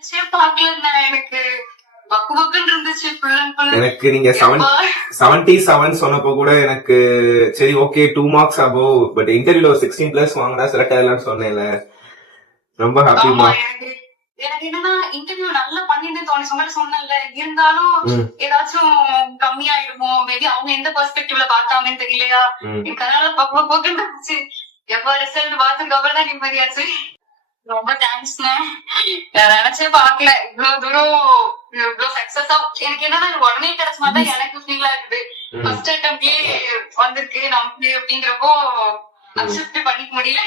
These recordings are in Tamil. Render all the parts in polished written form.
எனக்கு பக்கு பக்குன்னு இருந்துச்சு full and full. எனக்கு நீங்க எப்பா. 77 சொன்னப்போ கூட எனக்கு சரி ஓகே 2 மார்க்ஸ் அபோவ் பட் இன்டர்வியூல 16+ வாங்கினா செலக்ட் ஆகலாம்னு சொன்னேன்ல. ரொம்ப ஆமா, ஹாப்பிமா. எனக்கு எனக்கு என்னன்னா இன்டர்வியூ நல்லா பண்ணிட்டு தோணுச்சு. உங்கள்ட்ட சொன்னேன்ல, இருந்தாலும் ம் ஏதாச்சும் கம்மியாயிடுமோ, மேபி அவங்க எந்த பெர்ஸ்பெக்டிவ்ல பார்த்தாங்கன்னு தெரியலையா, ம் எனக்கு அதனால பக்கு பக்குன்னு இருந்துச்சு. எப்ப ரிசல்ட் பார்த்ததுக்கு அப்புறம் தான் நிம்மதியாச்சு. ரொம்ப தேங்க்ஸ்ண்ணே. நான் நினைச்சே பாக்கல இவ்வளவு தூரம் இவ்வளவு சக்சஸா. எனக்கு என்னன்னா இது உடனே கிடைச்ச மாதிரி தான் எனக்கு ஃபீல் ஆகுது. ம் ஃபர்ஸ்ட் அட்டம்ப்ட்லயே வந்திருக்கு நமக்கு அப்படிங்கிறப்போ அக்செப்ட் பண்ணிக்க முடியல.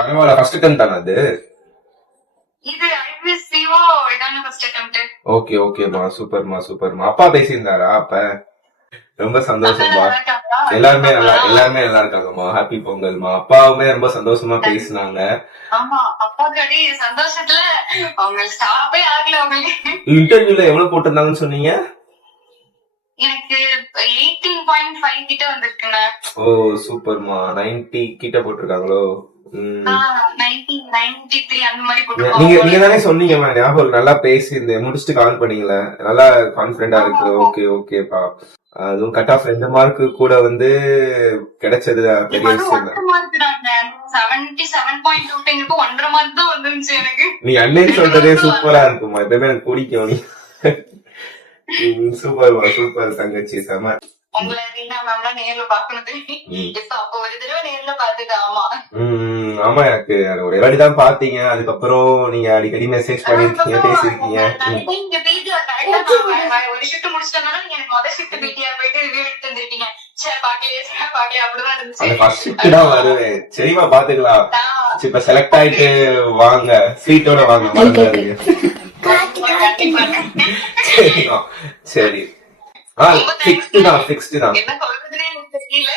பரவாயில்ல. ஃபர்ஸ்ட் அட்டெம்ப்ட் தானே அது? இது ஐபிஎஸ்சிஓ இதான ஃபர்ஸ்ட் அட்டம்ப்ட். ஓகே ஓகேமா, சூப்பர்மா. அப்பா பேசியிருந்தாரா அப்ப? ரொம்ப சந்தோஷம்மா. எல்லாருமே நல்லா இருக்காங்கம்மா. ஹாப்பி பொங்கல்மா. அப்பாவுமே ரொம்ப சந்தோஷமா பேசினாங்க. ஆமா, அப்பா கடி சந்தோஷத்துல அவங்க ஸ்டாப்பே ஆகல. அவங்களுக்கு இன்டர்வியூல எவ்வளவு போட்டிருந்தாங்கன்னு சொன்னீங்க? எனக்கு 18.5 கிட்ட வந்திருக்குண்ணே. ஓ சூப்பர்மா. 90 கிட்ட போட்டிருக்காங்களோ? 93 அந்த மாதிரி நீங்க போட்டுருக்கோம். தானே சொன்னீங்கம்மா, ஞாபகம் நல்லா பேசி இந்த முடிச்சுட்டு கால் பண்ணீங்களே, நல்லா கான்பிடண்டா இருக்கு. ஓகேப்பா. அதுவும் கட் ஆஃப் 2 மார்க் கூட வந்து கிடைச்சது பெரிய விஷயம் தான். 77.2 1.5 மார்க் தான் வந்துருந்துச்சு எனக்கு. நீ அண்ணன் சொல்றதே சூப்பரா இருக்குமா. எப்பவுமே எனக்கு பிடிக்கும். நீ சூப்பர் தங்கச்சி. செம. உங்களை ரீனா மேம்லாம் நேர்ல பாக்கணும். இப்ப அப்ப ஒரு தடவை நேர்ல பாத்துட்டு. ஆமா ஆமா, எனக்கு ஒரு வாட்டிதான் பாத்தீங்க. அதுக்கப்புறம் நீங்க அடிக்கடி மெசேஜ் பண்ணிருக்கீங்க, பேசிருக்கீங்க. இங்க பேசி ஒரு ஷிஃப்ட் முடிச்சிட்டோம்னா நீங்க எனக்கு முதல் ஷிஃப்ட் பிடிஆர் போயிட்டு ரிவ்யூ எடுத்து வந்திருக்கீங்க. சரி பாக்கலையே அப்படிதான் அந்த இருந்துச்சு. ஃபர்ஸ்ட் ஷிஃப்ட் தான் வருவேன். சரிமா, பாத்துக்கலாம். இப்ப செலக்ட் ஆயிட்டு வாங்க, சீட்டோட வாங்க, மறந்துடாதீங்க. சரிமா, சரி. ஃபிக்ஸ்டு தான். என்ன சொல்றதுன்னே எனக்கு தெரியல.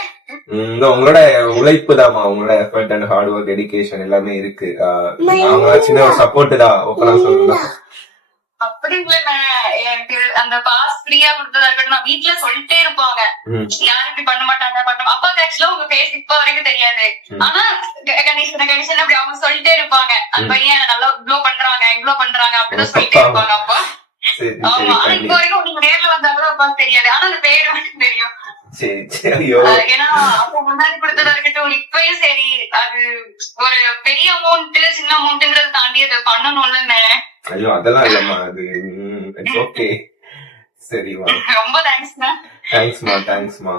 உங்களோட உழைப்பு தான்மா, உங்களோட effort and hard work, dedication எல்லாமே இருக்கு. நாங்க சின்ன ஒரு சப்போர்ட் தான், ஓப்பனா சொல்லலாம். அப்படி இல்லைண்ணே, எனக்கு அந்த பாஸ் ஃப்ரீயா கொடுத்ததா இருக்கட்டும், நான் வீட்டுல சொல்லிட்டே இருப்பாங்க யாரும் இப்படி பண்ண மாட்டாங்க. அப்பாவுக்கு ஆக்சுவலா உங்க பேஸ் இப்ப வரைக்கும் தெரியாது. ஆனா கண்டிஷன் அப்படி அவங்க சொல்லிட்டே இருப்பாங்க, அந்த பையன் நல்லா இவ்ளோ பண்றாங்க இவ்ளோ பண்றாங்க அப்படிதான் சொல்லிட்டே இருப்பாங்க அப்பா. ஆமா, ஆனா இப்ப வரைக்கும் நீங்க நேர்ல வந்தா கூட அப்பாவுக்கு தெரியாது. ஆனா அந்த பேரு மட்டும் தெரியும். ஏன்னா அப்ப முன்னாடி கொடுத்ததா இருக்கட்டும், இப்பயும் சரி, அது ஒரு பெரிய அமௌண்ட் சின்ன அமௌண்ட்ங்கறத தாண்டி அதை பண்ணணும்ல. ஐயோ அதெல்லாம் இல்லம்மா, அது ஓகே. சரிமா, ரொம்ப தேங்க்ஸ்மா. தேங்க்ஸ்மா.